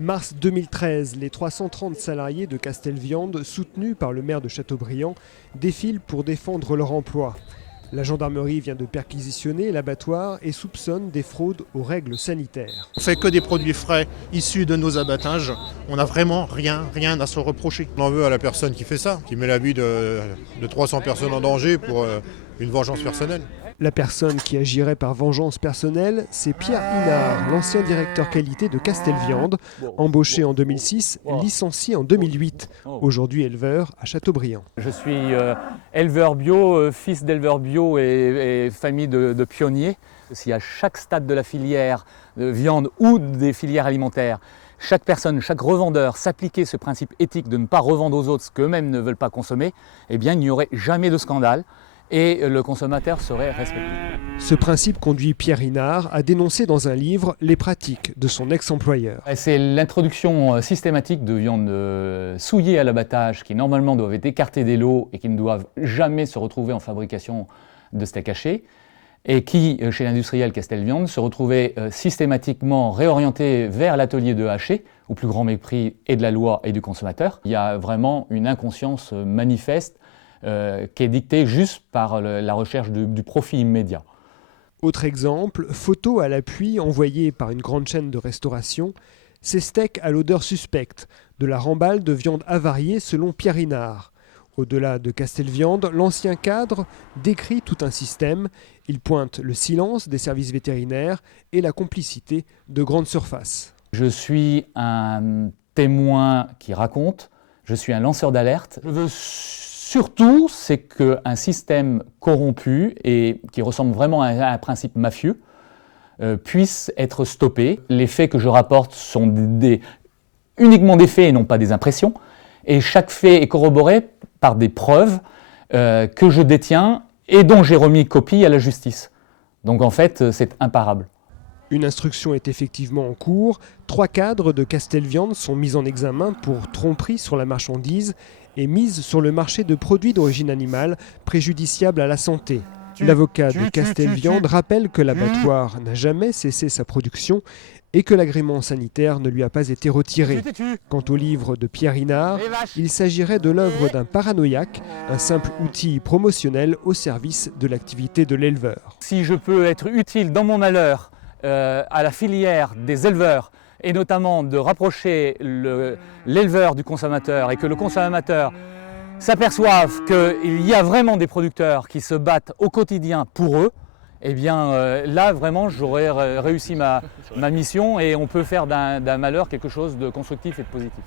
Mars 2013, les 330 salariés de Castelviande, soutenus par le maire de Châteaubriand, défilent pour défendre leur emploi. La gendarmerie vient de perquisitionner l'abattoir et soupçonne des fraudes aux règles sanitaires. On ne fait que des produits frais issus de nos abattages. On n'a vraiment rien à se reprocher. On en veut à la personne qui fait ça, qui met la vie de 300 personnes en danger pour une vengeance personnelle. La personne qui agirait par vengeance personnelle, c'est Pierre Inard, l'ancien directeur qualité de Castelviande, embauché en 2006, licencié en 2008, aujourd'hui éleveur à Châteaubriand. Je suis éleveur bio, fils d'éleveur bio et famille de pionniers. Si à chaque stade de la filière de viande ou des filières alimentaires, chaque personne, chaque revendeur s'appliquait ce principe éthique de ne pas revendre aux autres ce qu'eux-mêmes ne veulent pas consommer, eh bien il n'y aurait jamais de scandale. Et le consommateur serait respecté. Ce principe conduit Pierre Inard à dénoncer dans un livre les pratiques de son ex-employeur. C'est l'introduction systématique de viande souillée à l'abattage qui normalement doivent être écartées des lots et qui ne doivent jamais se retrouver en fabrication de steak haché et qui, chez l'industriel Castelviande, se retrouvaient systématiquement réorientés vers l'atelier de haché, au plus grand mépris et de la loi et du consommateur. Il y a vraiment une inconscience manifeste qui est dictée juste par la recherche du profit immédiat. Autre exemple, photo à l'appui envoyée par une grande chaîne de restauration, ces steaks à l'odeur suspecte, de la remballe de viande avariée selon Pierre Inard. Au-delà de Castelviande, l'ancien cadre décrit tout un système. Il pointe le silence des services vétérinaires et la complicité de grandes surfaces. Je suis un témoin qui raconte, je suis un lanceur d'alerte. Je veux surtout, c'est qu'un système corrompu et qui ressemble vraiment à un principe mafieux puisse être stoppé. Les faits que je rapporte sont uniquement des faits et non pas des impressions. Et chaque fait est corroboré par des preuves que je détiens et dont j'ai remis copie à la justice. Donc en fait, c'est imparable. Une instruction est effectivement en cours. 3 cadres de Castelviande sont mis en examen pour tromperie sur la marchandise et mise sur le marché de produits d'origine animale préjudiciables à la santé. L'avocat de Castelviande rappelle que l'abattoir n'a jamais cessé sa production et que l'agrément sanitaire ne lui a pas été retiré. Quant au livre de Pierre Inard, il s'agirait de l'œuvre d'un paranoïaque, un simple outil promotionnel au service de l'activité de l'éleveur. Si je peux être utile dans mon malheur à la filière des éleveurs, et notamment de rapprocher l'éleveur du consommateur et que le consommateur s'aperçoive qu'il y a vraiment des producteurs qui se battent au quotidien pour eux, eh bien là vraiment j'aurais réussi ma mission et on peut faire d'un malheur quelque chose de constructif et de positif.